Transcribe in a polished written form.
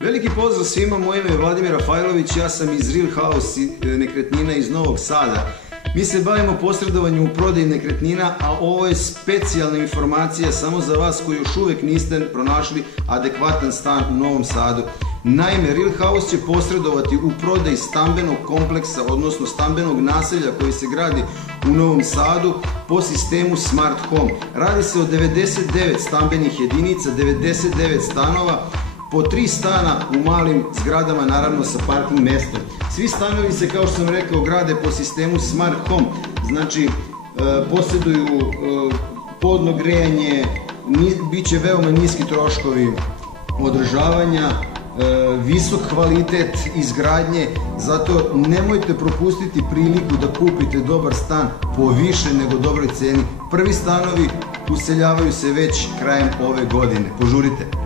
Veliki pozdrav svima, moje ime je Vladimir Rafajlović, ja sam iz Real House nekretnina iz Novog Sada. Mi se bavimo posredovanjem u prodaji nekretnina, a ovo je specijalna informacija samo za vas koji još uvek niste pronašli adekvatan stan u Novom Sadu. Naime, Real House će posredovati u prodaji stambenog kompleksa, odnosno stambenog naselja koji se gradi u Novom Sadu po sistemu Smart Home. Radi se o 99 stambenih jedinica, 99 stanova, po 3 stana u malim zgradama, naravno sa parking mestom. Svi stanovi se, kao što sam rekao, grade po sistemu Smart Home, znači posjeduju podno grejanje, bit će veoma niski troškovi održavanja, visok kvalitet izgradnje, zato nemojte propustiti priliku da kupite dobar stan po više nego dobroj ceni. Prvi stanovi useljavaju se već krajem ove godine, požurite.